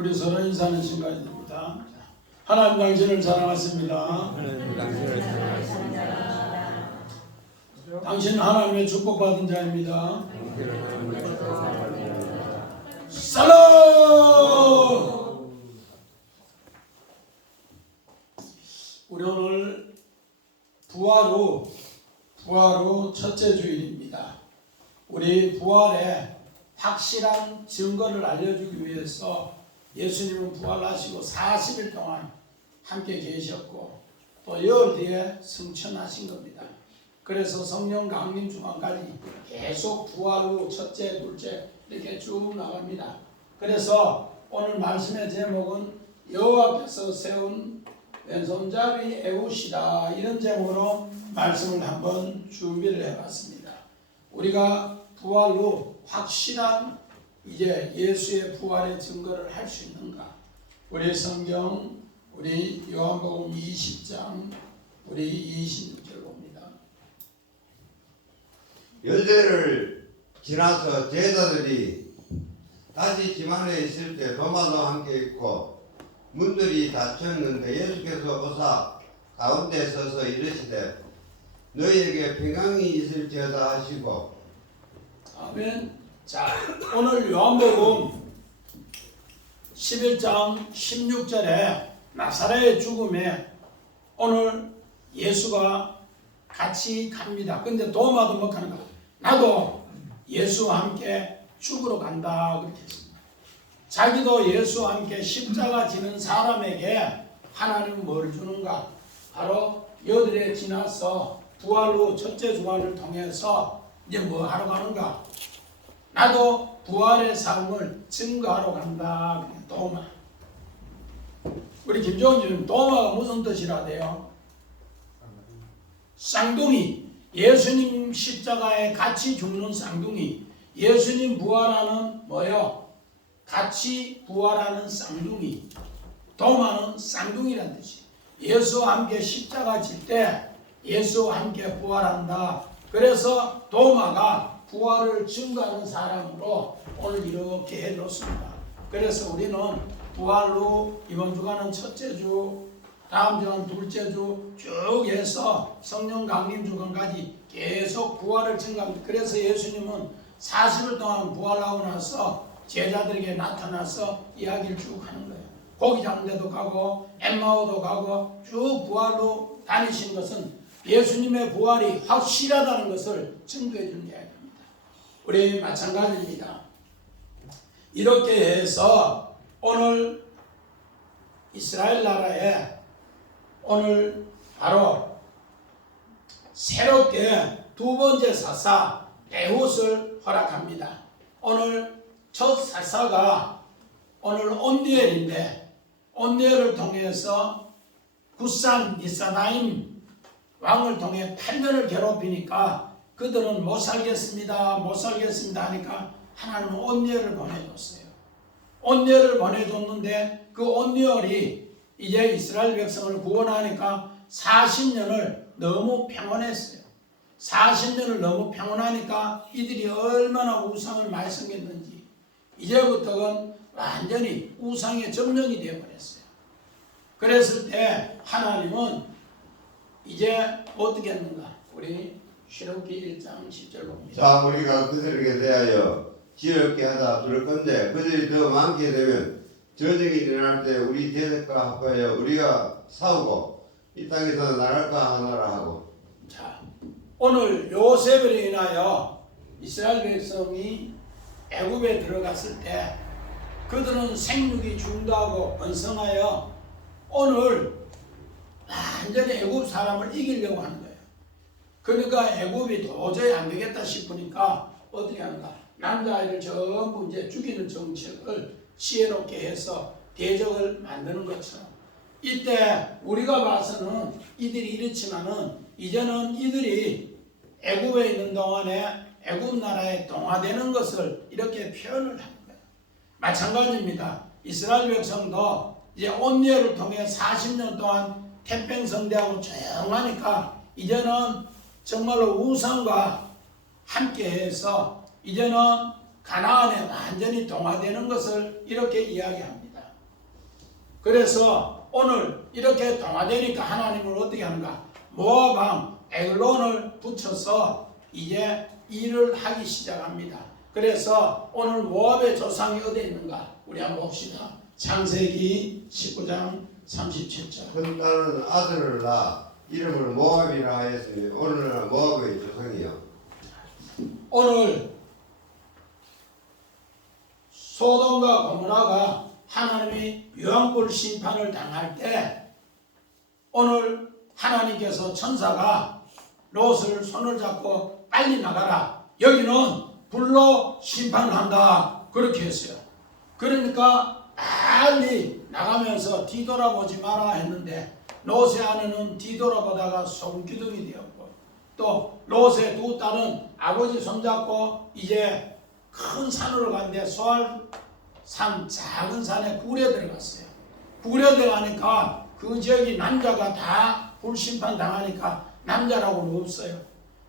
우리 서로 인사하는 시간이 됩니다. 하나님 당신을 사랑하십니다. 당신은 하나님의 축복받은 자입니다. 살롬! 우리 오늘 부활 후 첫째 주일입니다. 우리 부활의 확실한 증거를 알려주기 위해서 예수님은 부활하시고 40일 동안 함께 계셨고 또 열흘 뒤에 승천하신 겁니다. 그래서 성령 강림 주간까지 계속 부활 후 첫째, 둘째 이렇게 쭉 나갑니다. 그래서 오늘 말씀의 제목은 여호와께서 세운 왼손잡이 에웃이다, 이런 제목으로 말씀을 한번 준비를 해봤습니다. 우리가 부활 후 확실한 이제 예수의 부활의 증거를 할 수 있는가? 우리 성경, 우리 요한복음 20장 우리 26절 봅니다. 열대를 지나서 제자들이 다시 집 안에 있을 때 도마도 함께 있고 문들이 닫혔는데 예수께서 오사 가운데 서서 이르시되 너희에게 평강이 있을지어다 하시고. 아멘. 자, 오늘 요한복음 11장 16절에 나사렛의 죽음에 오늘 예수가 같이 갑니다. 근데 도마도 뭐 하는 거야? 나도 예수와 함께 죽으러 간다, 그렇게 했습니다. 자기도 예수와 함께 십자가 지는 사람에게 하나님은 뭘 주는가? 바로 여들에 지나서 부활 후 첫째 주간을 통해서 이제 뭐 하러 가는가? 나도 부활의 삶을 증거하러 간다. 도마. 우리 김종원 주님, 도마가 무슨 뜻이라대요? 쌍둥이. 예수님 십자가에 같이 죽는 쌍둥이. 예수님 부활하는 뭐요? 같이 부활하는 쌍둥이. 도마는 쌍둥이란 뜻이에요. 예수와 함께 십자가 질 때 예수와 함께 부활한다. 그래서 도마가 부활을 증거하는 사람으로 오늘 이렇게 해줬습니다. 그래서 우리는 부활 후 이번 주간은 첫째 주, 다음 주간 둘째 주 쭉 해서 성령 강림 주간까지 계속 부활을 증거합니다. 그래서 예수님은 40일 동안 부활하고 나서 제자들에게 나타나서 이야기를 쭉 하는 거예요. 고기 잡는 데도 가고 엠마오도 가고 쭉 부활로 다니신 것은 예수님의 부활이 확실하다는 것을 증거해 주는 이야기입니다. 우리 마찬가지입니다. 이렇게 해서 오늘 이스라엘 나라에 오늘 바로 새롭게 두 번째 사사 에훗을 허락합니다. 오늘 첫 사사가 오늘 온니엘인데, 온니엘을 통해서 굿산 니사나임 왕을 통해 8년을 괴롭히니까 그들은 못 살겠습니다 하니까 하나님은 온니엘을 보내줬어요. 온니엘을 보내줬는데 그 온니엘이 이제 이스라엘 백성을 구원하니까 40년을 너무 평온했어요. 40년을 너무 평온하니까 이들이 얼마나 우상을 많이 섬겼는지 이제부터는 완전히 우상의 점령이 되어버렸어요. 그랬을 때 하나님은 이제 어떻게 했는가? 우리 신명기 1장 10절 봅니다. 자, 우리가 그들에게 대하여 지혜롭게 하자 그럴 건데 그들이 더 많게 되면 전쟁이 일어날 때 우리 대적과 합하여 우리가 싸우고 이 땅에서 나갈까 하나라 하고. 자, 오늘 요셉으로 인하여 이스라엘 백성이 애굽에 들어갔을 때 그들은 생육이 중도하고 번성하여 오늘 완전히 애굽 사람을 이기려고 하는 거예요. 그러니까 애굽이 도저히 안 되겠다 싶으니까 어떻게 하는가? 남자아이를 전부 이제 죽이는 정책을 지혜롭게 해서 대적을 만드는 것처럼, 이때 우리가 봐서는 이들이 이렇지만은 이제는 이들이 애굽에 있는 동안에 애굽 나라에 동화되는 것을 이렇게 표현을 하는 거예요. 마찬가지입니다. 이스라엘 백성도 이제 온니엘을 통해 40년 동안 태평성대하고 조용하니까 이제는 정말로 우상과 함께해서 이제는 가나안에 완전히 동화되는 것을 이렇게 이야기합니다. 그래서 오늘 이렇게 동화되니까 하나님은 어떻게 하는가? 모압 왕 에글론을 붙여서 이제 일을 하기 시작합니다. 그래서 오늘 모압의 조상이 어디에 있는가? 우리 한번 봅시다. 창세기 19장 37절. 큰 딸은 아들을 낳아 이름을 모압이라 하였으니 오늘날 모압의 조상이요. 오늘 소돔과 고모라가 하나님이 유황불 심판을 당할 때 오늘 하나님께서 천사가 롯을 손을 잡고 빨리 나가라. 여기는 불로 심판을 한다. 그렇게 했어요. 그러니까 빨리 나가면서 뒤돌아보지 마라 했는데 롯의 아내는 뒤돌아보다가 손기둥이 되었고 또 롯의 두 딸은 아버지 손잡고 이제 큰 산으로 갔는데 소알산 작은 산에 굴에 들어갔어요. 굴에 들어가니까 그 지역이 남자가 다 불심판 당하니까 남자라고는 없어요.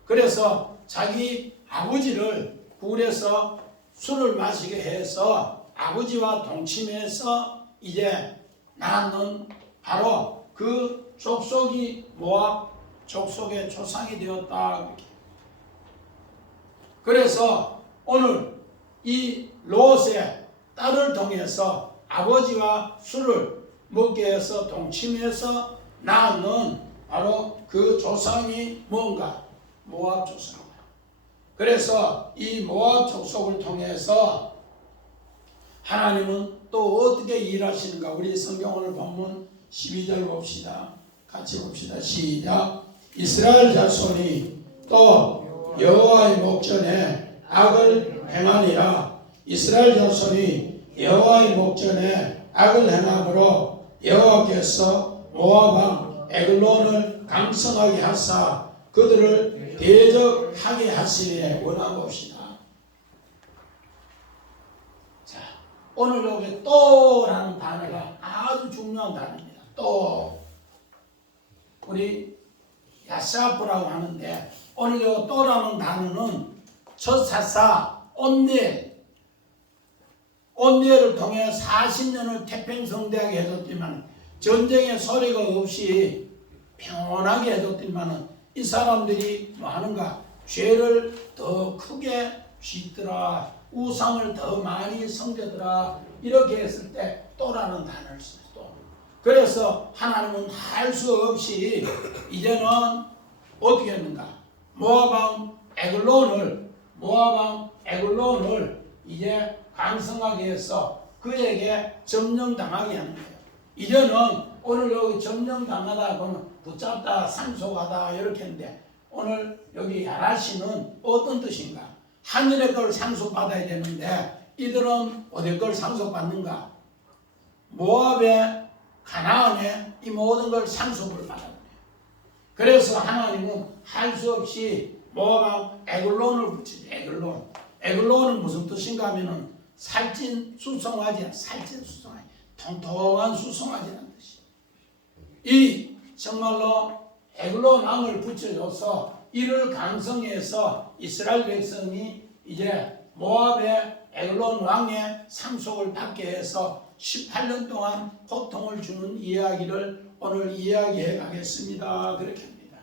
그래서 자기 아버지를 굴에서 술을 마시게 해서 아버지와 동침해서 이제 낳는 바로 그 족속이 모압 족속의 조상이 되었다. 그래서 오늘 이 롯의 딸을 통해서 아버지와 술을 먹게 해서 동침해서 낳는 바로 그 조상이 뭔가? 모압 조상이다. 그래서 이 모압 족속을 통해서 하나님은 또 어떻게 일하시는가? 우리 성경 오늘 본문 12절 봅시다. 같이 봅시다. 시작. 이스라엘 자손이 또 여호와의 목전에 악을 행하니라. 이스라엘 자손이 여호와의 목전에 악을 행함으로 여호와께서 모압 왕 에글론을 강성하게 하사 그들을 대적하게 하시니 원하고 봅시다. 자, 오늘 여기 또라는 단어가 아주 중요한 단어입니다. 또 우리 야사프라고 하는데 오늘 요 또라는 단어는 저사사 온니엘을 통해 40년을 태평성대하게 해줬지만 전쟁의 소리가 없이 평온하게 해줬지만 이 사람들이 뭐 하는가? 죄를 더 크게 짓더라, 우상을 더 많이 섬기더라. 이렇게 했을 때 또라는 단어를 써요. 또. 그래서 하나님은 할 수 없이 이제는 어떻게 했는가? 모압 왕 에글론을 이제 강성하게 해서 그에게 점령당하게 하는 거예요. 이제는 오늘 여기 점령당하다 보면 붙잡다, 상속하다 이렇게 했는데 오늘 여기 야라시는 어떤 뜻인가? 하늘의 걸 상속받아야 되는데 이들은 어디 걸 상속받는가? 모압의 가나안의 이 모든 걸 상속을 받았네요. 그래서 하나님은 할 수 없이 모압 에글론을 붙이죠. 에글론은 무슨 뜻인가 하면은 살찐 수송아지, 통통한 수송아지라는 뜻이에요. 이 정말로 에글론 왕을 붙여줘서 이를 강성해서 이스라엘 백성이 이제 모압의 에글론 왕의 상속을 받게 해서 18년 동안 고통을 주는 이야기를 오늘 이야기해 가겠습니다. 그렇게 합니다.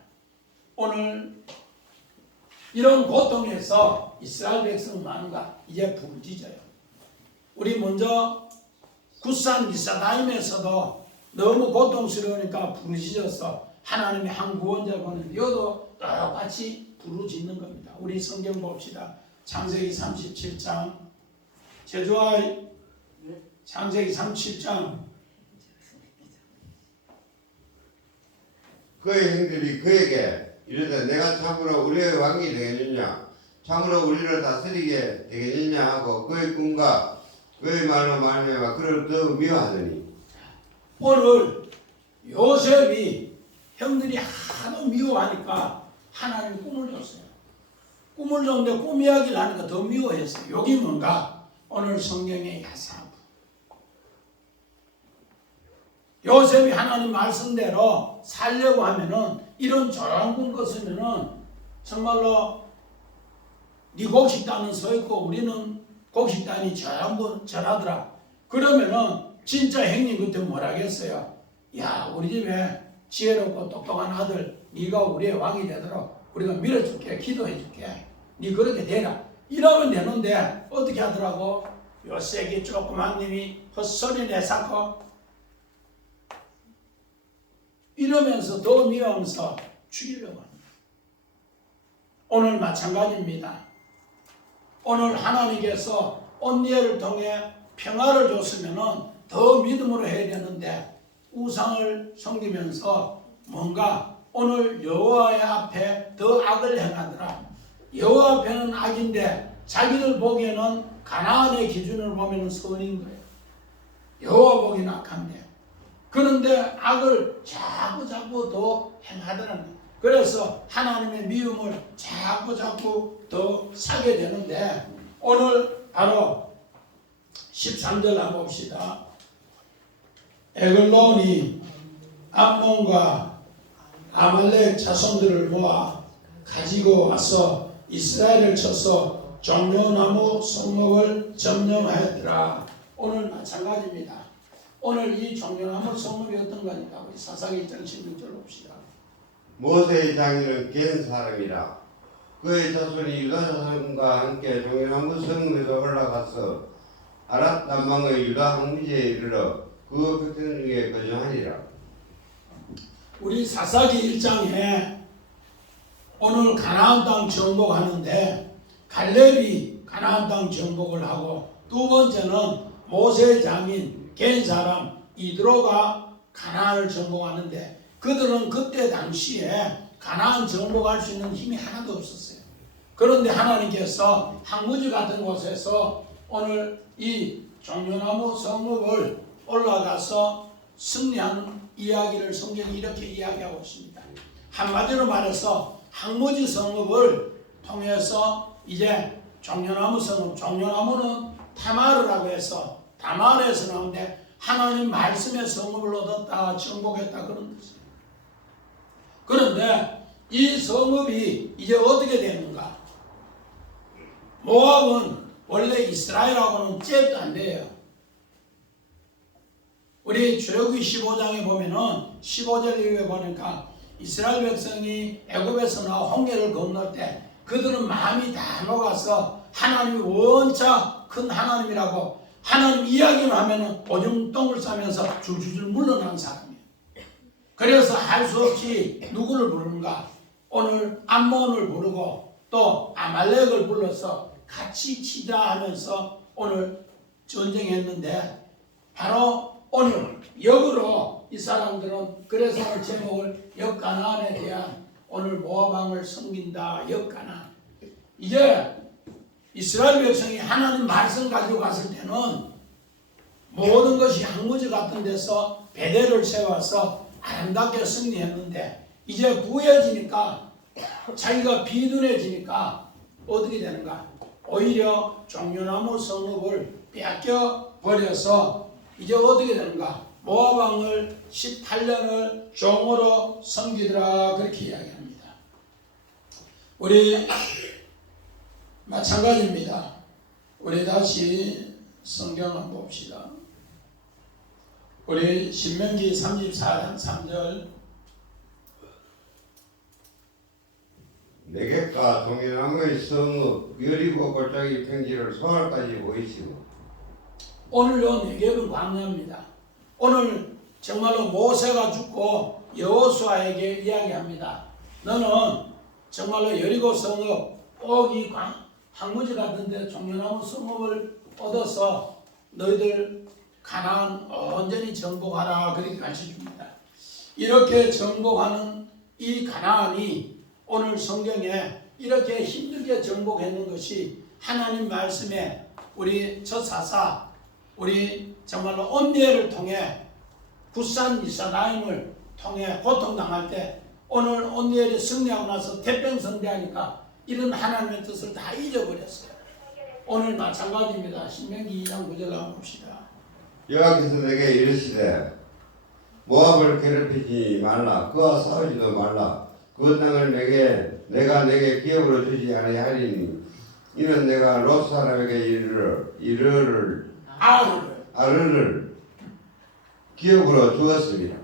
오늘 이런 고통에서 이스라엘 백성은 많은가? 이제 부르짖어요. 우리 먼저 굿산 미사나임에서도 너무 고통스러우니까 부르짖어서 하나님의 한 구원자 보내는데 이것도 똑같이 부르짖는 겁니다. 우리 성경 봅시다. 창세기 37장 제주와의 창세기 37장 그의 형들이 그에게 이르되 내가 참으로 우리의 왕이 되겠느냐 참으로 우리를 다스리게 되겠느냐 하고 그의 꿈과 그의 말로 말미암아 그를 더 미워하더니 오늘 요셉이 형들이 하도 미워하니까 하나님이 꿈을 줬어요. 꿈을 줬는데 꿈 이야기를 하니까 더 미워했어요. 여기 뭔가? 오늘 성경의 야사부. 요셉이 하나님 말씀대로 살려고 하면은 이런 좋은 꿈 꿨으면은 정말로 네 곡식단은 서 있고 우리는 곡식단이 전하더라. 그러면은 진짜 형님 그때 뭐라겠어요? 야, 우리 집에 지혜롭고 똑똑한 아들 네가 우리의 왕이 되도록 우리가 밀어줄게, 기도해줄게, 네 그렇게 되라 이러면 되는데 어떻게 하더라고? 요새기 조그만 님이 헛소리 내사고 이러면서 더 미워하면서 죽이려고 합니다. 오늘 마찬가지입니다. 오늘 하나님께서 언니를 통해 평화를 줬으면 더 믿음으로 해야 되는데 우상을 섬기면서 뭔가 오늘 여호와의 앞에 더 악을 행하더라. 여호와 앞에는 악인데 자기들 보기에는 가나안의 기준을 보면 선인 거예요. 여호와 보기는 악한데 그런데 악을 자꾸 더 행하더라는 거예요. 그래서 하나님의 미움을 자꾸 더 사게 되는데 오늘 바로 13절 한번 봅시다. 에글론이 암몬과 아말렉 자손들을 모아 가지고 와서 이스라엘을 쳐서 종려나무 성목을 점령하였더라. 오늘 마찬가지입니다. 오늘 이 종려나무 성목이 어떤 거니까 우리 사사기 1장 16절 봅시다. 모세의 장인은 겐 사람이라. 그의 자손이 유다 자손과 함께 종려나무 성읍에서 올라가서 아랏 남방의 유다 항무지에 이르러 그 백성 중에 거주하니라. 우리 사사기 1장에 오늘 가나안 땅 정복하는데 갈렙이 가나안 땅 정복을 하고 두 번째는 모세 장인 겐 사람 이드로가 가나안을 정복하는데 그들은 그때 당시에 가나안 정복할 수 있는 힘이 하나도 없었어요. 그런데 하나님께서 항무지 같은 곳에서 오늘 이 종려나무 성읍을 올라가서 승리한 이야기를 성경이 이렇게 이야기하고 있습니다. 한마디로 말해서 항무지 성읍을 통해서 이제 종려나무 성읍, 종려나무는 타마르라고 해서 다말에서 나오는데 하나님 말씀의 성읍을 얻었다, 정복했다 그런 뜻이에요. 그런데 이 성읍이 이제 어떻게 되는가? 모압은 원래 이스라엘하고는 잽도 안 돼요. 우리 출애굽기 15장에 보면은 15절 이후에 보니까 이스라엘 백성이 애굽에서 나와 홍해를 건널 때 그들은 마음이 다 녹아서 하나님이 원차 큰 하나님이라고 하나님 이야기를 하면은 오줌 똥을 싸면서 줄줄줄 물러나는 사람이에요. 그래서 할 수 없이 누구를 부르는가? 오늘 암몬을 부르고 또 아말렉을 불러서 같이 치자 하면서 오늘 전쟁했는데 바로 오늘 역으로 이 사람들은 그래서 오늘 제목을 역가나안에 대한 오늘 모압왕을 섬긴다. 역가나안. 이제 이스라엘 백성이 하나님 말씀 가지고 갔을 때는 모든 것이 항무지 같은 데서 베델을 세워서 아름답게 승리했는데 이제 부해지니까 자기가 비둔해지니까 어떻게 되는가? 오히려 종려나무 성읍을 빼앗겨 버려서 이제 어떻게 되는가? 모압왕을 18년을 종으로 섬기더라 그렇게 이야기합니다. 우리 마찬가지입니다. 우리 다시 성경 한번 봅시다. 우리 신명기 34장 3절 내게가 종려나무의 성읍 여리고 골짜기 평지를 소알까지 보이시고 오늘 요 네겝은 광야입니다. 오늘 정말로 모세가 죽고 여호수아에게 이야기합니다. 너는 정말로 여리고 성읍 꼭 이 항무지 같은데 종려나무 성읍을 얻어서 너희들 가나안 온전히 정복하라 그렇게 가르쳐줍니다. 이렇게 정복하는 이 가나안이 오늘 성경에 이렇게 힘들게 정복했는 것이 하나님 말씀에 우리 첫 사사 우리 정말로 온니엘을 통해 굿산 이스라임을 통해 고통당할 때 오늘 온니엘이 승리하고 나서 태평성대하니까 이런 하나님의 뜻을 다 잊어버렸어요. 오늘 마찬가지입니다. 신명기 2장 9절 한번 봅시다. 여호와께서 내게 이르시되 모압을 괴롭히지 말라 그와 싸우지도 말라 그 땅을 내가 내게 기업으로 주지 아니하리니 이는 내가 롯 사람에게 이르를 아르를 기업으로 주었습니다.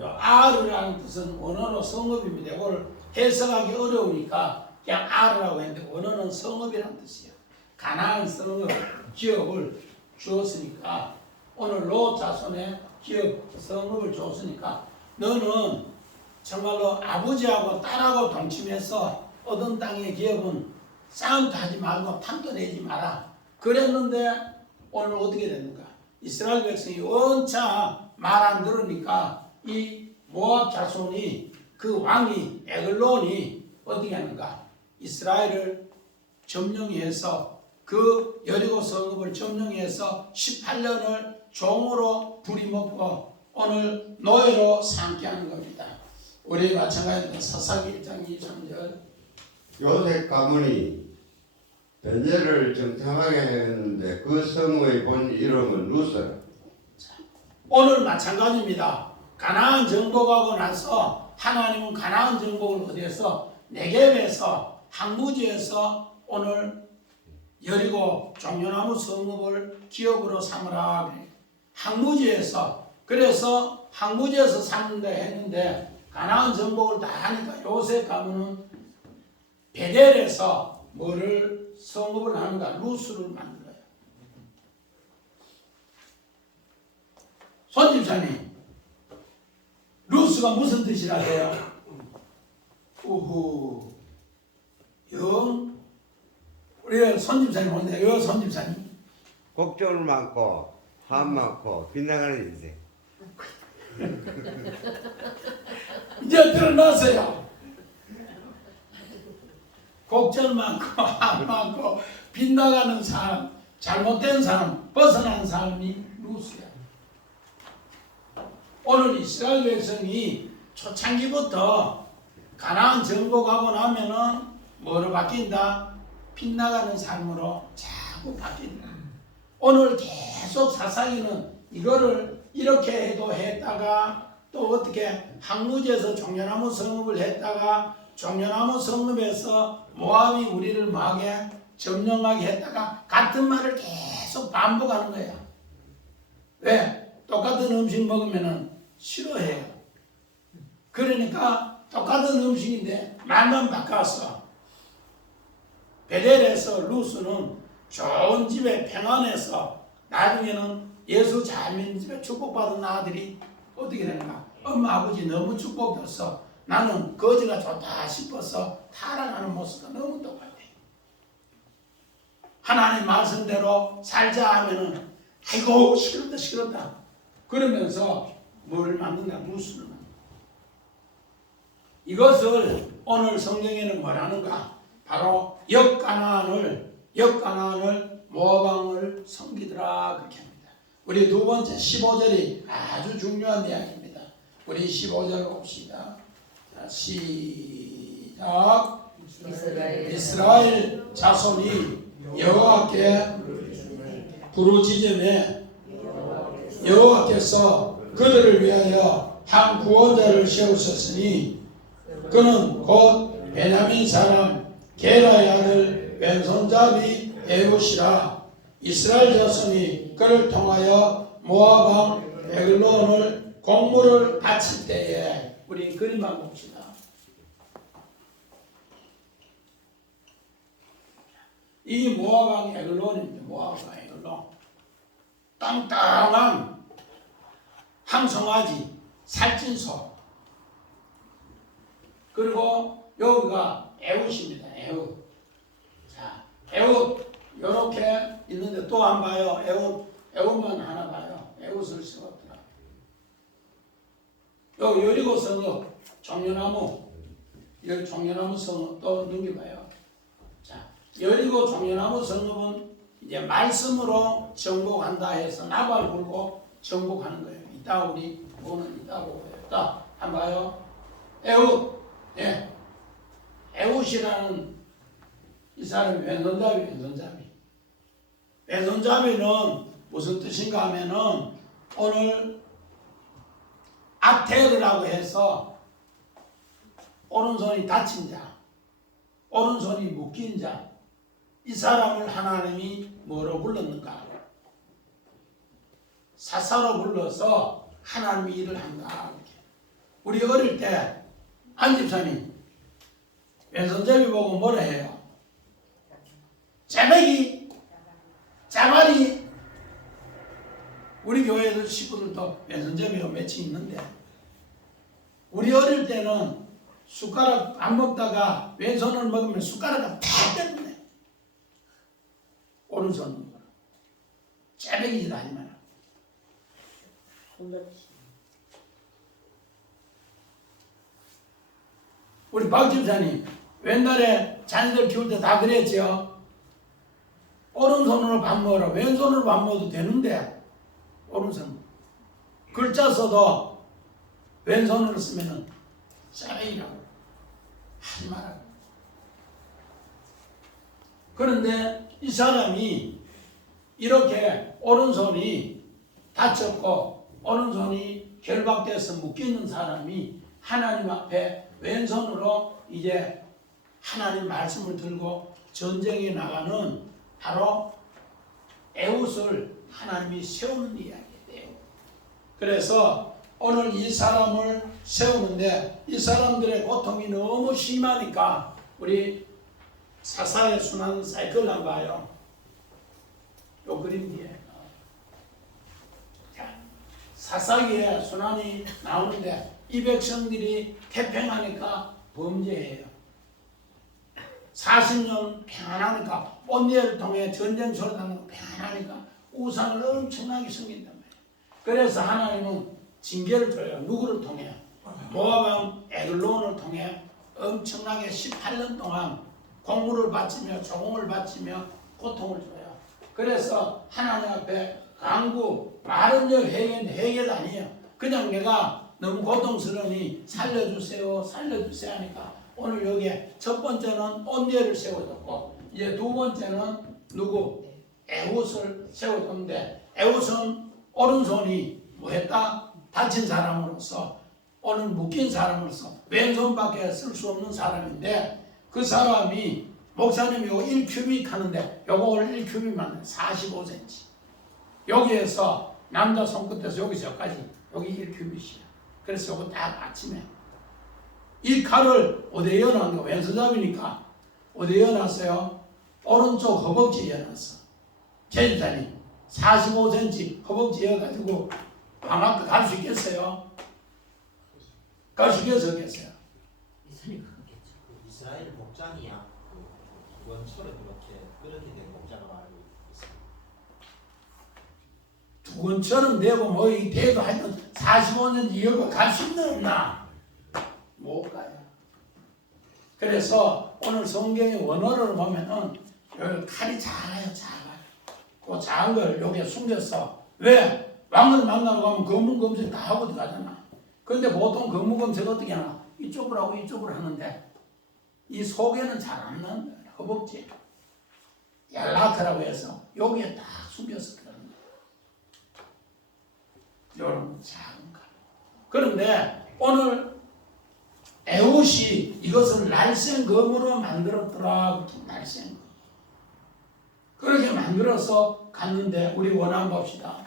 아르라는 뜻은 원어로 성읍입니다. 이걸 해석하기 어려우니까 그냥 아르라고 했는데 원어는 성읍이라는 뜻이에요. 가나안 성읍 기업을 주었으니까 오늘 롯 자손의 기업 성읍을 줬으니까 너는 정말로 아버지하고 딸하고 동침해서 얻은 땅의 기업은 싸움도 하지 말고 탐도 내지 마라. 그랬는데 오늘 어떻게 됐는가? 이스라엘 백성이 원차 말 안 들으니까 이 모압 자손이 그 왕이 에글론이 어떻게 하는가? 이스라엘을 점령해서 그 여리고 성읍을 점령해서 18년을 종으로 부리먹고 오늘 노예로 삼게 하는 겁니다. 우리 마찬가지로 사사기 1장 23절 요셉 가문이 베델을 정탐하게 했는데 그 성의 본 이름은 루스라. 오늘 마찬가지입니다. 가나안 정복하고 나서 하나님은 가나안 정복을 어디에서 네겝에서 항무지에서 오늘 여리고 종려나무 성읍을 기업으로 삼으라. 항무지에서 그래서 항무지에서 삼는다 했는데 가나안 정복을 다 하니까 요셉 가문은 베델에서 뭐를 성읍을 하는가? 루스를 만들어요. 손집사님, 루스가 무슨 뜻이라 해요? 우후, 영, 우리 손집사님 오는데, 요 손집사님. 곡절 많고 한 많고 빗나가는 인생. 이제 드러났어요. 곡절 많고 한 많고 빗나가는 사람, 잘못된 사람, 벗어난 사람이 루스야. 오늘 이스라엘 백성이 초창기부터 가나안 정복하고 나면은 뭐로 바뀐다? 빗나가는 삶으로 자꾸 바뀐다. 오늘 계속 사사기는 이거를 이렇게 해도 했다가 또 어떻게 항무지에서 종려나무 성읍을 했다가 종려나무 성읍에서 모압이 우리를 뭐하게 점령하게 했다가 같은 말을 계속 반복하는 거야. 왜? 똑같은 음식 먹으면은 싫어해요. 그러니까 똑같은 음식인데 말만 바꿨어. 베델에서 루스는 좋은 집에 평안해서 나중에는 예수 잘 믿는 집에 축복받은 아들이 어떻게 되는가? 엄마 아버지 너무 축복줬어. 나는 거지가 좋다 싶어서 타락하는 모습과 너무 똑같아. 하나님 말씀대로 살자 하면은 아이고 싫었다 싫었다 그러면서 뭐를 만든다? 루스를 만든다. 이것을 오늘 성경에는 뭐라는가? 바로 역가나안을 모압왕을 섬기더라 그렇게 합니다. 우리 두 번째 15절이 아주 중요한 이야기입니다. 우리 15절 봅시다. 자, 시작. 이스라엘 자손이 여호와께 부르짖음에 여호와께서 그들을 위하여 한 구원자를 세우셨으니 그는 곧 베냐민 사람 게라의 아들 왼손잡이 에훗이라. 이스라엘 자손이 그를 통하여 모압 왕 에글론을 공물을 바칠 때에 우리 그림만 봅시다. 이 모압 왕 에글론입니다. 모압 왕 에글론. 땅땅한 항성아지 살찐소 그리고 여기가 에훗입니다. 에훗. 자, 에훗 요렇게 있는데 또 안 봐요. 에훗만 하나 봐요. 에훗을 세웠더라. 요 여리고 성읍 종려나무 성읍 또 넘겨봐요. 자, 여리고 종려나무 성읍은 이제 말씀으로 정복한다 해서 나발 불고 정복하는 거예요. 이따 우리 보는 이따 보고요. 자, 한번 봐요. 에훗. 예. 에훗이라는 이 사람이 왼손잡이. 왼손잡이는 무슨 뜻인가 하면은 오늘 아테르라고 해서 오른손이 다친 자, 오른손이 묶인 자, 이 사람을 하나님이 뭐로 불렀는가? 사사로 불러서 하나님이 일을 한다. 이렇게. 우리 어릴 때 안집사님 왼손잡이 보고 뭐라 해요? 재배기, 자발이. 우리 교회에도 식구들도 왼손잡이가 몇이 있는데 우리 어릴 때는 숟가락 안 먹다가 왼손을 먹으면 숟가락을 다 때문에 오른손 재배기질 하지 마라. 우리 박 집사님 옛날에 자녀들 키울 때 다 그랬죠. 오른손으로 밥 먹어라. 왼손으로 밥 먹어도 되는데 오른손 글자 써도 왼손으로 쓰면은 샤베이라고 하지 마라. 그런데 이 사람이 이렇게 오른손이 다쳤고 오른손이 결박돼서 묶이는 사람이 하나님 앞에 왼손으로 이제 하나님 말씀을 들고 전쟁에 나가는 바로 에웃을 하나님이 세우는 이야기예요. 그래서 오늘 이 사람을 세우는데 이 사람들의 고통이 너무 심하니까 우리 사사의 순환 사이클 한번 봐요. 요 그림 뒤에 사사기에 순환이 나오는데 이 백성들이 태평하니까 범죄해요. 40년 평안하니까 온니를 통해 전쟁 소리 나는 거 평안하니까 우상을 엄청나게 섬긴단 말이에요. 그래서 하나님은 징계를 줘요. 누구를 통해? 모압왕 에글론을 통해 엄청나게 18년 동안 공물을 바치며 조공을 바치며 고통을 줘요. 그래서 하나님 앞에 강구 말은 회개도 아니에요. 그냥 내가 너무 고통스러우니 살려주세요 하니까 오늘 여기에 첫 번째는 온니를 세워줬고 이제 두 번째는 누구? 에웃을 세워줬는데 에웃은 오른손이 뭐 했다? 다친 사람으로서 오늘 묶인 사람으로서 왼손밖에 쓸 수 없는 사람인데 그 사람이 목사님이 요거 1큐빅 하는데 요거 오늘 1큐빅만 45cm 여기에서 남자 손끝에서 여기서 여기까지 여기 1큐빅이야. 그래서 요거 딱 아침에 이 칼을 어디에 이어놨는가? 왼손잡이니까 어디에 이어놨어요? 오른쪽 허벅지에 이어놨어. 제주자님 45cm 허벅지에 이어가지고 방학도 갈 수 있겠어요? 갈 수 있겠어요? 이스라엘 목장이야. 원처럼 그렇게 된 목장으로 알고 있습니다. 두건처럼 되고 뭐 이 대도 하여튼 45년 이어가 갈 수 있는 없나? 못 가요. 그래서 오늘 성경의 원어를 보면은 여기 칼이 작아요. 그 작은 걸 여기에 숨겼어. 왜? 왕을 만나러 가면 검문 검색 다 하고 들어가잖아. 근데 보통 검문 검색 어떻게 하나? 이쪽으로 하고 이쪽으로 하는데 이 속에는 잘 안 나는 거예요. 허벅지 얄라크라고 해서 여기에 딱 숨겨서 그러는 거예요. 이런 작은 칼. 그런데 오늘 에웃이 이것을 날쌘검으로 만들었더라. 날쌘검. 그렇게 만들어서 갔는데 우리 원한 봅시다.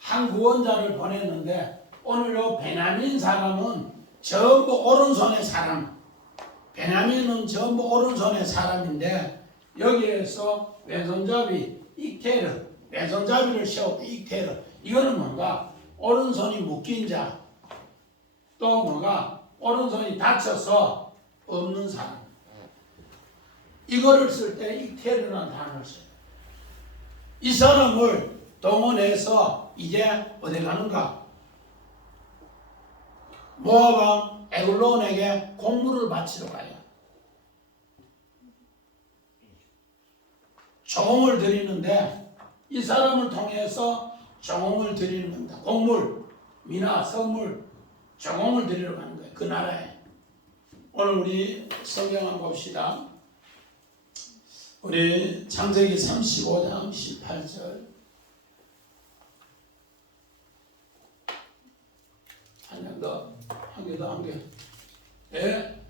한 구원자를 보냈는데 오늘 요 베냐민 사람은 전부 오른손의 사람. 베냐민은 전부 오른손의 사람인데 여기에서 왼손잡이 익테르 왼손잡이를 세웠다. 익테르 이거는 뭔가 오른손이 묶인 자 또 뭔가 오른손이 다쳐서 없는 사람. 이거를 쓸 때 익테르라는 단어를 써요. 이 사람을 동원해서 이제 어디 가는가? 모압왕 에글론에게 공물을 바치러 가요. 종을 드리는데 이 사람을 통해서 종을 드리는 겁니다. 공물, 미나, 선물, 종을 드리러 가는 거예요. 그 나라에. 오늘 우리 성경 한번 봅시다. 우리 창세기 35장 18절. 한 개 더. 예?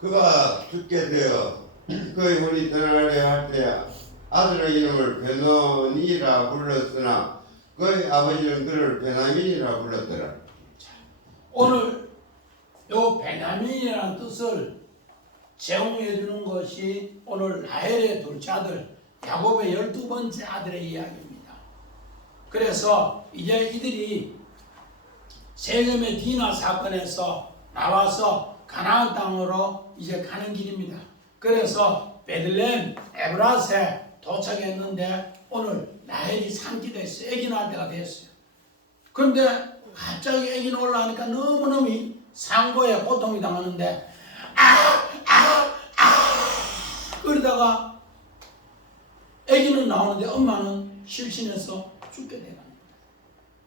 그가 죽게 되어 그의 혼이 떠나려 할 때 아들의 이름을 베노니라 불렀으나 그의 아버지는 그를 베냐민이라 불렀더라. 오늘 요 베냐민이라는 뜻을 제공해 주는 것이 오늘 라헬의 둘째 아들 야곱의 12번째 아들의 이야기입니다. 그래서 이제 이들이 세겜의 디나 사건에서 나와서 가나안 땅으로 이제 가는 길입니다. 그래서 베들레헴 에브라스에 도착했는데 오늘 라헬이 산기가 있어요. 아기 낳을 때가 됐어요. 그런데 갑자기 아기는 올라가니까 너무너무 상고에 고통이 당하는데 그러다가 아기는 나오는데 엄마는 실신해서 죽게 되어갑니다.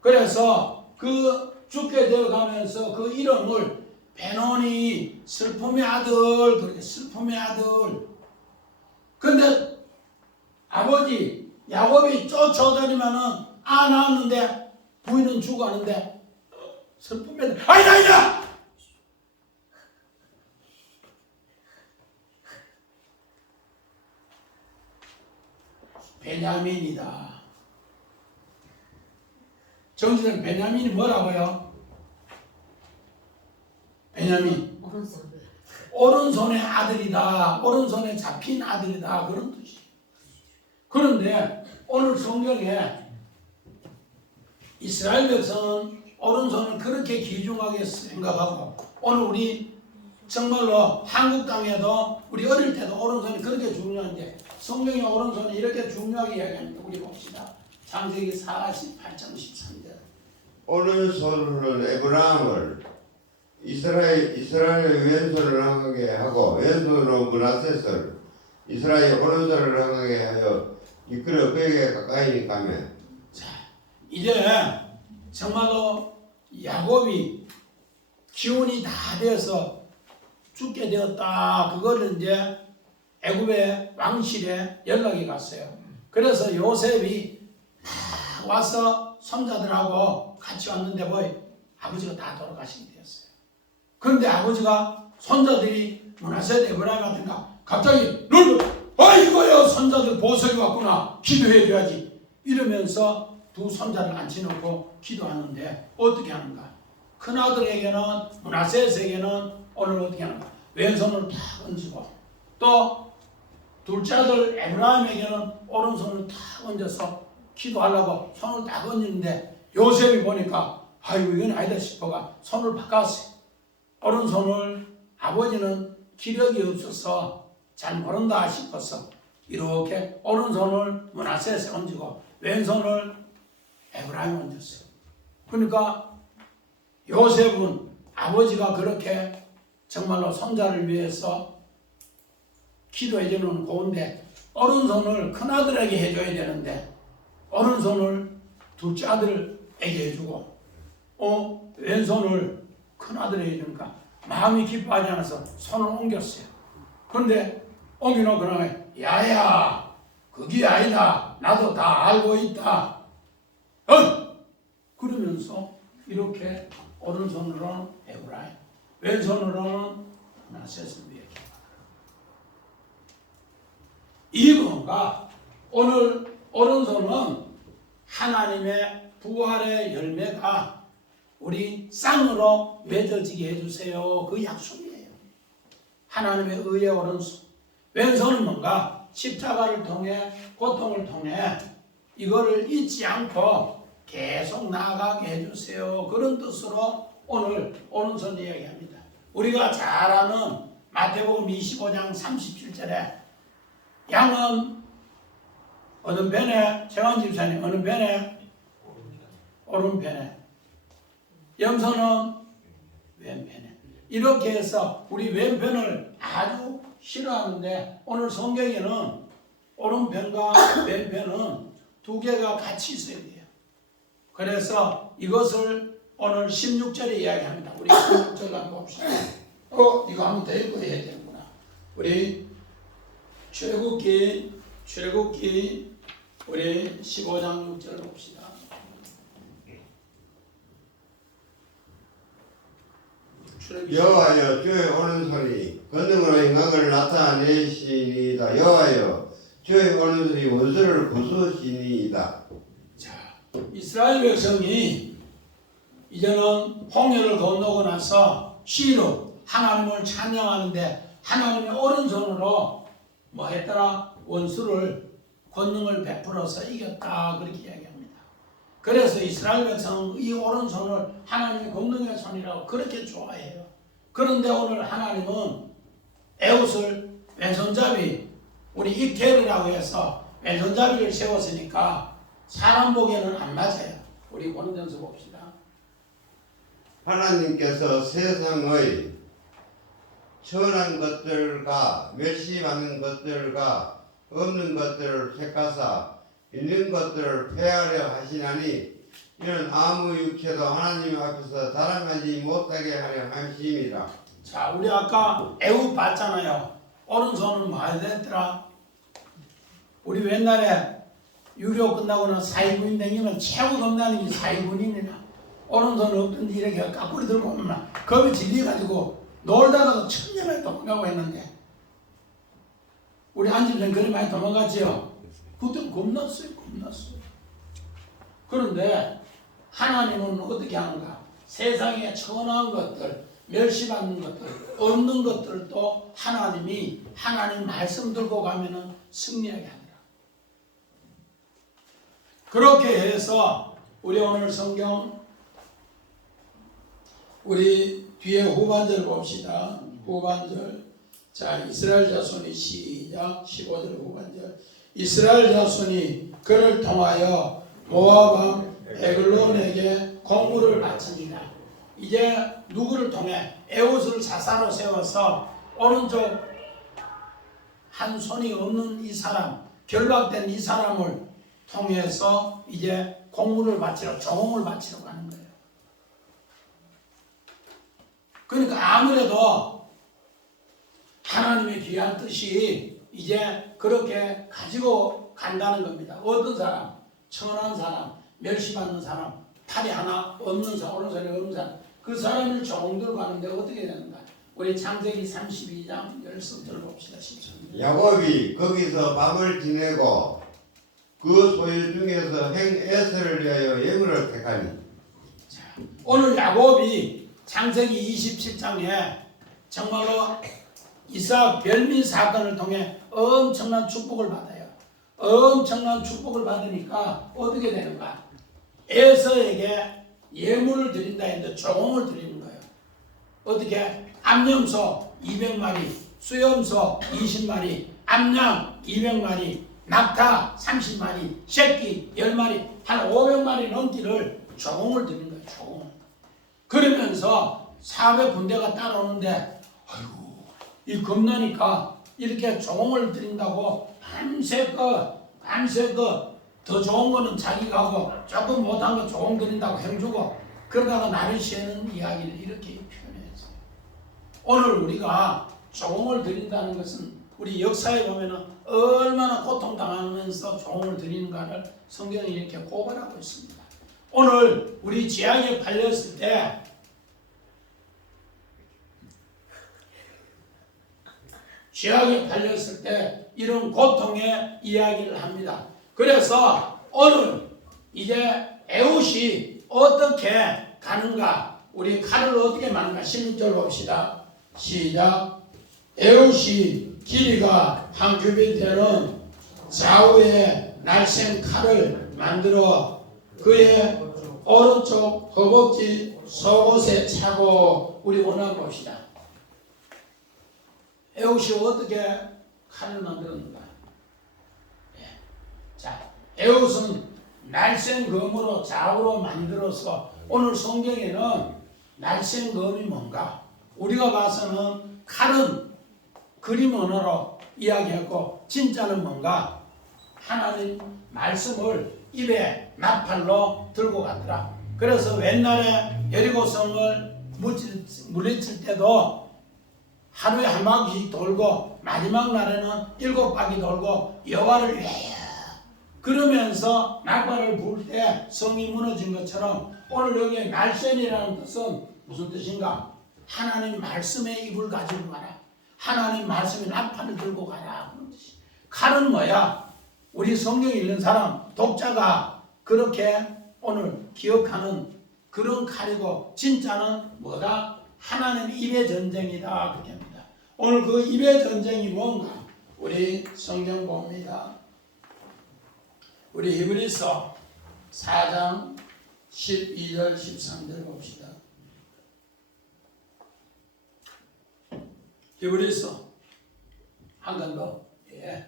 그래서 그 죽게 되어가면서 그 이름을 베노니 슬픔의 아들 그렇게 슬픔의 아들. 근데 아버지 야곱이 쫓아다니면은 낳았는데 부인은 죽어가는데 슬픔의 아들 아니다. 베냐민이다. 정치는 베냐민이 뭐라고요? 베냐민 오른손의 아들이다. 오른손에 잡힌 아들이다. 그런 뜻이에요. 그런데 오늘 성경에 이스라엘 백성은 오른손을 그렇게 귀중하게 생각하고 오늘 우리 정말로 한국 땅에도 우리 어릴 때도 오른손이 그렇게 중요한데 성경의 오른손이 이렇게 중요하게 이야기합니다. 우리 봅시다. 창세기 48장 13절. 오른손으로는 에브라임을 이스라엘의 왼손을 향하게 하고 왼손으로 므낫셋을 이스라엘의 오른손을 향하게 하여 이끌어 그에게 가까이 가며. 자, 이제 정말로 야곱이 기운이 다 돼서 죽게 되었다. 그거를 이제 애굽의 왕실에 연락이 갔어요. 그래서 요셉이 와서 손자들하고 같이 왔는데 아버지가 다 돌아가시게 되었어요. 그런데 아버지가 손자들이 므낫셋 에브라임 같은가 갑자기 이거요 손자들 보석이 왔구나 기도해 줘야지 이러면서 두 손자를 앉혀놓고 기도하는데 어떻게 하는가? 큰아들에게는 므낫셋에게는 오늘 어떻게 하는가? 왼손을 탁 얹고 또 둘째 아들 에브라임에게는 오른손을 탁 얹어서 기도하려고 손을 딱 얹는데 요셉이 보니까 이건 아니다 싶어가 손을 바꿨어요. 오른손을 아버지는 기력이 없어서 잘 모른다 싶어서 이렇게 오른손을 므낫셋에 얹고 왼손을 에브라임에 얹었어요. 그러니까 요셉은 아버지가 그렇게 정말로 손자를 위해서 기도해 주는 고운데 오른손을 큰아들에게 해줘야 되는데 오른손을 둘째 아들에게 해주고 왼손을 큰아들에게 해주니까 마음이 기뻐하지 않아서 손을 옮겼어요. 그런데 옮겨놓고 그러면 야야 그게 아니다. 나도 다 알고 있다. 그러면서 이렇게 오른손으로는 에브라임 왼손으로는 므낫셋을 위해 이건가 오늘 오른손은 하나님의 부활의 열매가 우리 쌍으로 맺어지게 해주세요. 그 약속이에요. 하나님의 의의 오른손. 왼손은 뭔가 십자가를 통해 고통을 통해 이거를 잊지 않고 계속 나아가게 해주세요. 그런 뜻으로 오늘 오른손 이야기합니다. 우리가 잘 아는 마태복음 25장 37절에 양은 어느 편에 정한 집사님 어느 편에 오른편에 염소는 왼편에 이렇게 해서 우리 왼편을 아주 싫어하는데 오늘 성경에는 오른편과 왼편은 두 개가 같이 있어야 돼요. 그래서 이것을 오늘 16절에 이야기합니다. 우리 16절 한번 봅시다. 이거 한번 더 읽어야 되는구나. 우리 출애굽기 우리 15장 6절 봅시다. 여호와여 주의 오른손이 권능으로 행악을 나타내시니이다. 여호와여 주의 오른손이 원수를 부수시니이다. 자, 이스라엘 백성이 이제는 홍해를 건너고 나서 시로 하나님을 찬양하는데 하나님의 오른손으로 뭐 했더라? 원수를 권능을 베풀어서 이겼다 그렇게 이야기합니다. 그래서 이스라엘 백성은 이 오른손을 하나님의 권능의 손이라고 그렇게 좋아해요. 그런데 오늘 하나님은 에웃을 왼손잡이 우리 이케르라고 해서 왼손잡이를 세웠으니까 사람 보기에는 안 맞아요. 우리 고린도전서 봅시다. 하나님께서 세상의 천한 것들과 멸시받는 것들과 없는 것들을 택하사 있는 것들을 폐하려 하시나니 이는 아무 육체도 하나님 앞에서 자랑하지 못하게 하려 하심이라. 자, 우리 아까 에웃 봤잖아요. 오른손은 뭐 해야 되더라? 우리 옛날에 6.25 끝나고는 사위군인 댕기면 최고 겁나는 게 사위군인이라 오른손 없던지 이렇게 까꾸리 들고 오면 겁이 질려가지고 놀다가도 천년을 도망가고 했는데 우리 안집생 그리 많이 도망갔지요? 그때 겁났어요. 그런데 하나님은 어떻게 하는가? 세상에 천한 것들, 멸시받는 것들, 없는 것들도 하나님이 하나님 말씀 들고 가면은 승리하게 합니다. 그렇게 해서 우리 오늘 성경 우리 뒤에 후반절 봅시다. 후반절. 자, 이스라엘 자손이 시작 15절 후반절. 이스라엘 자손이 그를 통하여 모압 왕 에글론에게 공물을 바칩니다. 이제 누구를 통해 에웃을 사사로 세워서 오른쪽 한 손이 없는 이 사람, 결박된 이 사람을 통해서 이제 공물을 바치러 종을 바치러 가는 거예요. 그러니까 아무래도 하나님의 귀한 뜻이 이제 그렇게 가지고 간다는 겁니다. 어떤 사람, 천한 사람, 멸시받는 사람, 팔이 하나 없는 사람, 오른손이 없는 사람, 그 사람을 종들고 가는데 어떻게 되는가? 우리 창세기 32장 10절 봅시다. 10절. 야곱이 거기서 밤을 지내고 그 소유 중에서 행 에서를 위하여 예물을 택하니. 자, 오늘 야곱이 창세기 27장에 정말로 이삭 별미 사건을 통해 엄청난 축복을 받아요. 엄청난 축복을 받으니까 어떻게 되는가? 에서에게 예물을 드린다 했는데 조공을 드리는 거예요. 어떻게? 암염소 200마리, 수염소 20마리, 암양 200마리, 낙타 30마리, 새끼 10마리, 한 500마리 넘기를 조공을 드리는 거예요. 조공을. 그러면서 400군대가 따라오는데 아이고 이 겁나니까 이렇게 조공을 드린다고 밤새껏 더 좋은 거는 자기가 하고 조금 못한 거 조공 드린다고 해주고 그러다가 나를 쉬는 이야기를 이렇게 표현했어요. 오늘 우리가 조공을 드린다는 것은 우리 역사에 보면은 얼마나 고통당하면서 조공을 드리는가를 성경이 이렇게 고발하고 있습니다. 오늘 우리 죄악에 팔렸을 때 이런 고통의 이야기를 합니다. 그래서 오늘 이제 에웃이 어떻게 가는가, 우리 칼을 어떻게 만는가 16절 봅시다. 시작. 에웃이 길이가 한 규빗 되는 좌우에 날쌘 칼을 만들어 그의 오른쪽 허벅지 속옷에 차고, 우리 원하는 봅시다. 에웃이 어떻게 칼을 만들었는가? 자, 에웃은 날쌘 검으로 좌우로 만들어서, 오늘 성경에는 날쌘 검이 뭔가? 우리가 봐서는 칼은 그림 언어로 이야기했고 진짜는 뭔가? 하나님 말씀을 입에 나팔로 들고 가더라. 그래서 옛날에 여리고성을 물리칠 때도 하루에 한 바퀴씩 돌고 마지막 날에는 7바퀴 돌고 여호와를 위하여 그러면서 나팔을 불 때 성이 무너진 것처럼 오늘 여기 날쌘이라는 뜻은 무슨 뜻인가? 하나님 말씀의 입을 가지고 가라. 하나님 말씀의 나팔을 들고 가라. 그런 뜻이. 칼은 뭐야? 우리 성경 읽는 사람, 독자가 그렇게 오늘 기억하는 그런 칼이고 진짜는 뭐다? 하나님 입의 전쟁이다. 그렇게 합니다. 오늘 그 입의 전쟁이 뭔가? 우리 성경 봅니다. 우리 히브리서 4장 12절 13절 봅시다. 히브리서 한 번 더. 예.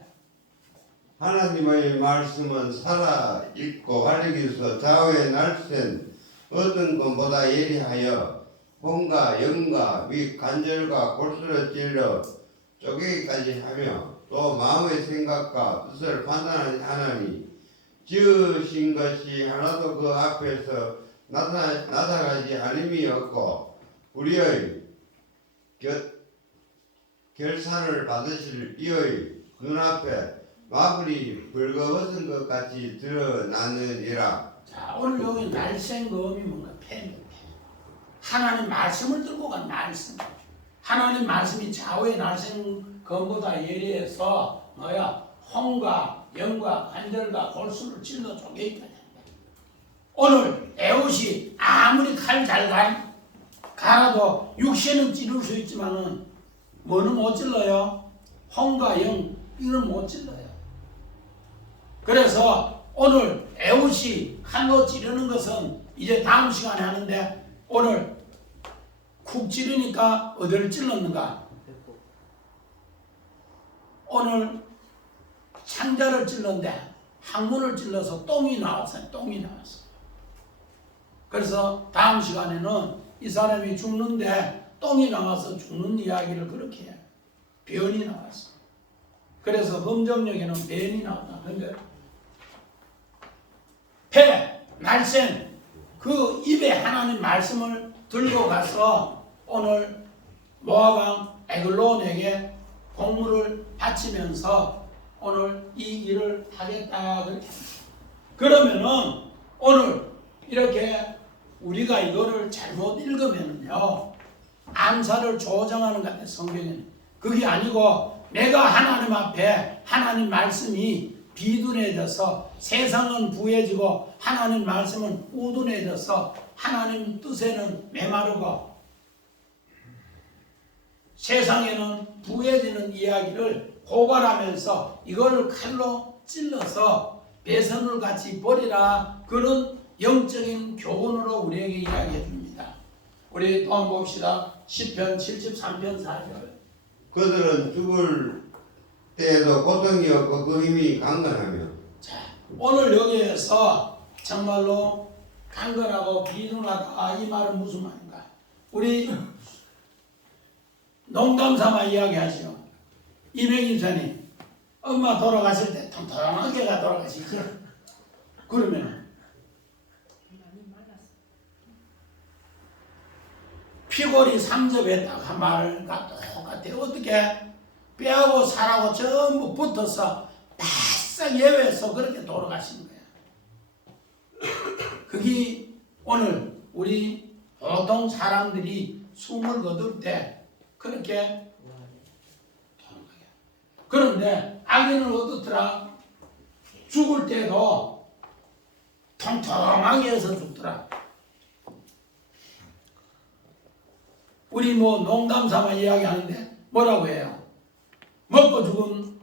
하나님의 말씀은 살아 있고 활력이 있어 좌우에 날쌘 어떤 것보다 예리하여 혼과 영과 위 관절과 골수를 찔러 쪼개기까지 하며 또 마음의 생각과 뜻을 판단하니 지으신 것이 하나도 그 앞에서 나타나지 않음이 없고 우리의 결산을 받으실 이의 눈앞에 마블이 벌거벗은 것 같이 드러나느니라. 자, 오늘 여기 날쌘 검이 뭔가 펜입니다. 하나님 말씀을 들고 간 말씀. 하나님 말씀이 좌우의 날쌘 검보다 예리해서 뭐야? 혼과 영과 관절과 골수를 찔러 쪼개기까지 한다. 오늘 에웃이 아무리 칼 잘 갈아도 육신은 찌를 수 있지만은 뭐는 못 찔러요? 혼과 영 이걸 못 찔러요. 그래서 오늘 에웃이 칼로 찌르는 것은 이제 다음 시간에 하는데 오늘 쿡 찌르니까 어디를 찔렀는가? 오늘 창자를 찔렀는데 항문을 찔러서 똥이 나왔어요. 그래서 다음 시간에는 이 사람이 죽는데 똥이 나와서 죽는 이야기를 그렇게 해요. 변이 나왔어. 그래서 범정력에는 변이 나왔다. 근데 폐, 날쌘 그 입에 하나님 말씀을 들고 가서 오늘 모압왕 에글론에게 공물을 바치면서 오늘 이 일을 하겠다. 그러면은 오늘 이렇게 우리가 이거를 잘못 읽으면요 암살을 조정하는 것 같아요. 성경에는 그게 아니고 내가 하나님 앞에 하나님 말씀이 비둔해져서 세상은 부해지고 하나님 말씀은 우둔해져서 하나님 뜻에는 메마르고 세상에는 부해지는 이야기를 고발하면서 이거를 칼로 찔러서 배선을 같이 버리라. 그런 영적인 교훈으로 우리에게 이야기해 줍니다. 우리 또 한번 봅시다. 시편 73편 4절. 그들은 죽을 때에도 고통이 없고 그 힘이 강건하며. 자, 오늘 여기에서 정말로 강건하고 비둔하다 이 말은 무슨 말인가? 우리 농담 삼아 이야기하죠. 이백인사님 엄마 돌아가실 때 통통하게가 돌아가시죠. 그러면 피골이 3접에 딱 한 말과 똑같아요. 어떻게? 뼈하고 살하고 전부 붙어서 바싹 예외에서 그렇게 돌아가시는 거야. 그게 오늘 우리 보통 사람들이 숨을 거둘 때 그렇게 돌아가요. 그런데 아기는 어떻더라? 죽을 때도 통통하게 해서 죽더라. 우리 뭐 농담 삼아 이야기하는데 뭐라고 해요? 먹고 죽은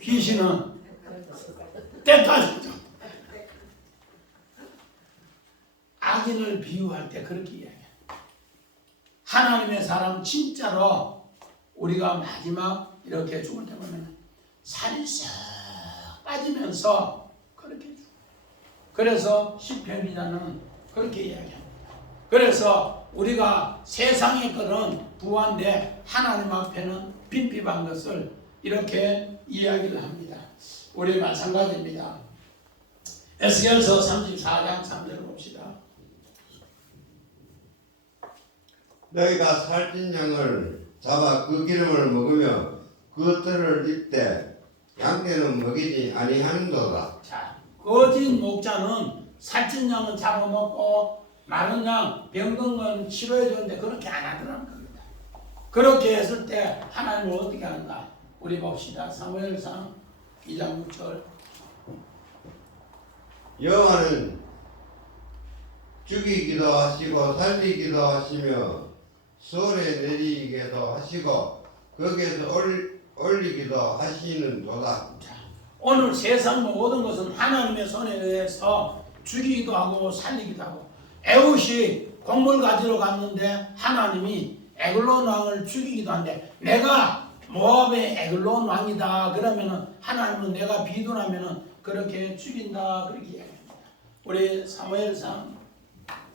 귀신은 때까지 악인을 비유할 때 그렇게 이야기해요. 하나님의 사람 진짜로 우리가 마지막 이렇게 죽을 때 보면 살이 싹 빠지면서 그렇게 죽어요. 그래서 시편 기자는 그렇게 이야기합니다. 그래서 우리가 세상의 것은 부한데 하나님 앞에는 빈핍한 것을 이렇게 이야기를 합니다. 우리 마찬가지입니다. 에스겔서 34장 3절 봅시다. 너희가 살찐 양을 잡아 그 기름을 먹으며 그 털을 입되 양떼는 먹이지 아니하는도다. 자, 거짓 목자는 살찐 양을 잡아먹고 마른 양 병든 건 치료해 주는데 그렇게 안 하더라는 겁니다. 그렇게 했을 때 하나님은 어떻게 하는가? 우리 봅시다. 사무엘상 2장 6절. 여호와는 죽이기도 하시고 살리기도 하시며 수월에 내리기도 하시고 거기에서 올리기도 하시는도다. 오늘 세상 모든 것은 하나님의 손에 의해서 죽이기도 하고 살리기도 하고, 에훗이 곡물 가지러 갔는데 하나님이 에글론 왕을 죽이기도 한데, 내가 모압의 에글론 왕이다 그러면은 하나님은 내가 비둔하면은 그렇게 죽인다 그렇게 이야기합니다. 우리 사무엘상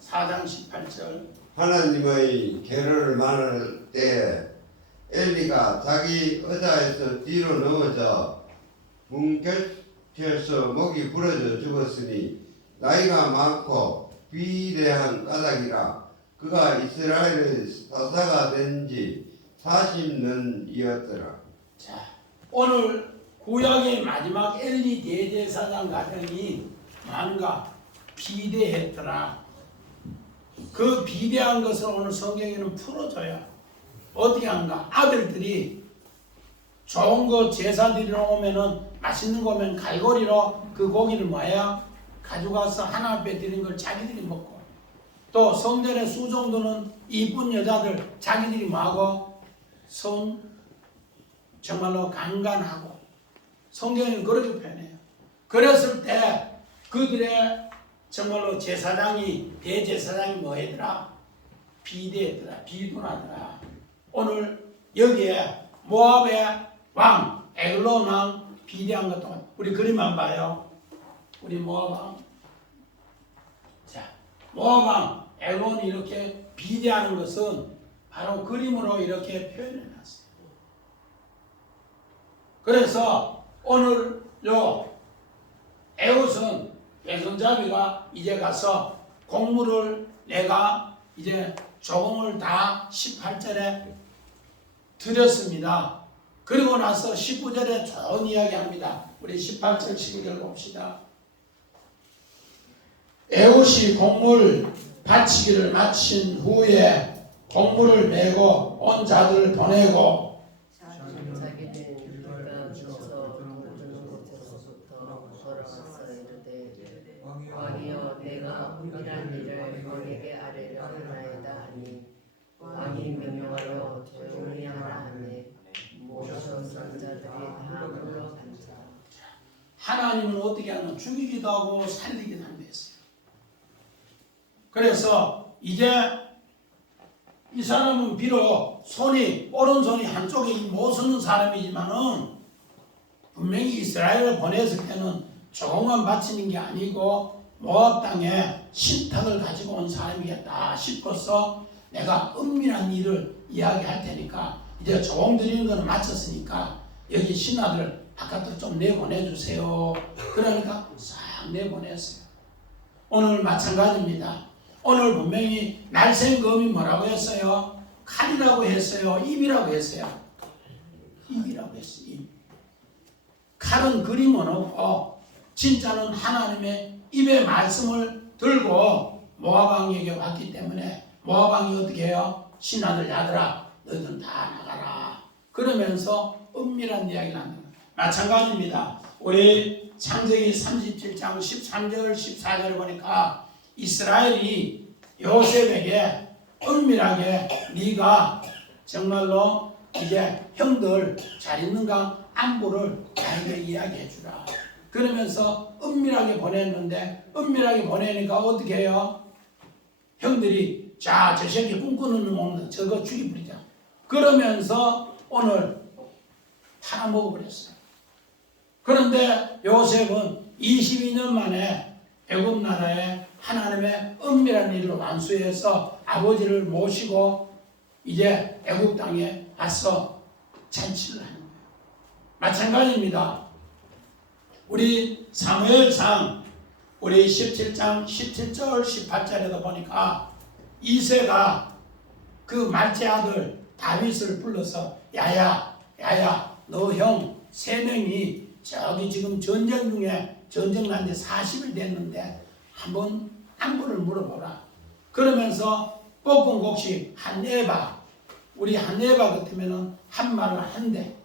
4장 18절. 하나님의 계로를 만날 때 엘리가 자기 의자에서 뒤로 넘어져 뭉겹혀서 목이 부러져 죽었으니 나이가 많고 비대한 까닭이라. 그가 이스라엘의 사사가 된 지 40년이었더라. 자, 오늘 구약의 마지막 엘리 대제사장 가정이 뭔가 비대했더라. 그 비대한 것을 오늘 성경에는 풀어줘요. 어떻게 하는가? 아들들이 좋은 거 제사 드리러 오면은 맛있는 거 오면 갈고리로 그 고기를 뭐야? 가져가서 하나 앞에 드린 걸 자기들이 먹고, 또 성전의 수종도는 이쁜 여자들 자기들이 뭐하고? 정말로 강간하고, 성경은 그렇게 표현해요. 그랬을 때 그들의 정말로 제사장이, 대제사장이 뭐 했더라? 비대했더라. 비둔하더라. 오늘 여기에 모압의 왕, 에글론 왕 비대한 것도 우리 그림 한 봐요. 우리 모압 왕. 자, 모압 왕, 에글론이 이렇게 비대하는 것은 바로 그림으로 이렇게 표현해 놨어요. 그래서 오늘 요 에훗은 외손잡이가 이제 가서 곡물을 내가 이제 조공을 다 18절에 드렸습니다. 그리고 나서 19절에 좋은 이야기 합니다. 우리 18절 12절 봅시다. 에훗이 곡물 바치기를 마친 후에 곡물을 메고 온 자들을 보내고, 왕이여 내가 은밀한 일을 왕에게 아뢰려 하나이다 하니 왕이 명령하여 조용히 하라 하니 모든 선자들이 다 물러간다. 하나님은 어떻게 하나? 죽이기도 하고 살리기도 한다 했어요. 그래서 이제 이 사람은 비록 오른손이 한쪽에 못 쓰는 사람이지만은 분명히 이스라엘을 보냈을 때는 조금만 바치는 게 아니고 모압 땅에 신탁을 가지고 온 사람이겠다 싶어서 내가 은밀한 일을 이야기할 테니까 이제 조공 드리는 거는 마쳤으니까 여기 신하들 바깥으로 좀 내보내주세요. 그러니까 싹 내보냈어요. 오늘 마찬가지입니다. 오늘 분명히 날생검이 뭐라고 했어요? 칼이라고 했어요? 입이라고 했어요? 입이라고 했어요. 입. 칼은 그림은 없고 진짜는 하나님의 입의 말씀을 들고 모압 왕에게 왔기 때문에 모압 왕이 어떻게 해요? 신하들 야들아 너희들 다 나가라. 그러면서 은밀한 이야기를 하는 거예요. 마찬가지입니다. 우리 창세기 37장 13절 14절을 보니까 이스라엘이 요셉에게 은밀하게 네가 정말로 이제 형들 잘 있는가 안부를 나에게 이야기해 주라. 그러면서 은밀하게 보냈는데 은밀하게 보내니까 어떻게 해요? 형들이 자, 저 새끼 꿈꾸는 놈 저거 죽여버리자. 그러면서 오늘 팔아먹어버렸어요. 그런데 요셉은 22년 만에 애굽 나라에 하나님의 은밀한 일로 완수해서 아버지를 모시고 이제 애굽 땅에 와서 잔치를 하는 거예요. 마찬가지입니다. 우리 사무엘상 우리 17장 17절 18절에도 보니까 이새가 그 말제 아들 다윗을 불러서 야야 너 형 3명이 저기 지금 전쟁 중에 전쟁 난 지 40일 됐는데 한번 안부를 물어보라. 그러면서 볶은 곡식 한 에바, 우리 한 에바 같으면은 한 말을 한 대.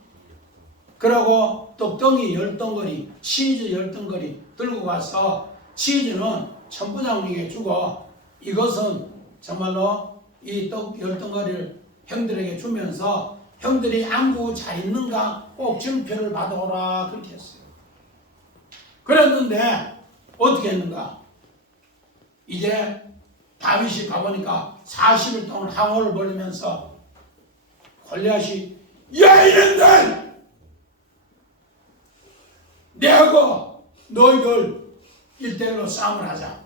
그러고 떡덩이 10덩어리, 치즈 10덩어리 들고 가서 치즈는 천부장님에게 주고 이것은 정말로 이 떡 10덩어리를 형들에게 주면서 형들이 안구 잘 있는가 꼭 증표를 받아오라 그렇게 했어요. 그랬는데 어떻게 했는가? 이제 다윗이 가보니까 40일 동안 항호를 벌이면서 골리앗이 야 이놈들! 내하고 너희들 1대1로 싸움을 하자.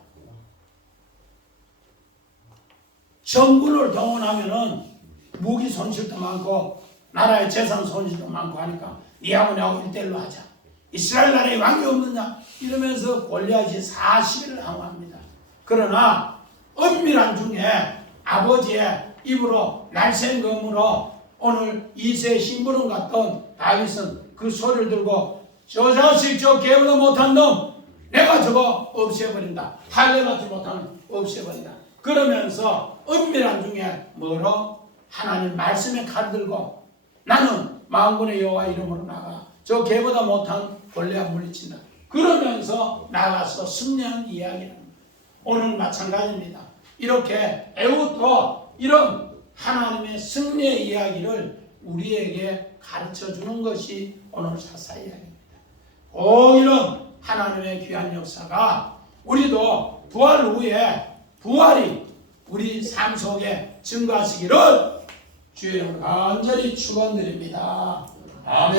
정군을 동원하면은 무기 손실도 많고 나라의 재산 손실도 많고 하니까 니하고 나하고 1대1로 하자. 이스라엘 나라에 왕이 없느냐? 이러면서 골리앗이 40일을 항호합니다. 그러나 은밀한 중에 아버지의 입으로 날쌘검으로 오늘 이세 심부름 갔던 다윗은 그 소리를 들고 저 자식 저 개보다 못한 놈 내가 저거 없애버린다. 할례받지 못하는 없애버린다. 그러면서 은밀한 중에 뭐로? 하나님 말씀의 칼을 들고 나는 만군의 여호와 이름으로 나가 저 개보다 못한 골리앗 물리친다. 그러면서 나가서 승리한 이야기는 오늘 마찬가지입니다. 이렇게 에훗도 이런 하나님의 승리의 이야기를 우리에게 가르쳐 주는 것이 오늘 사사 이야기입니다. 꼭 이런 하나님의 귀한 역사가 우리도 부활 후에 부활이 우리 삶 속에 증거하시기를 주의 이름으로 간절히 축원드립니다. 아멘.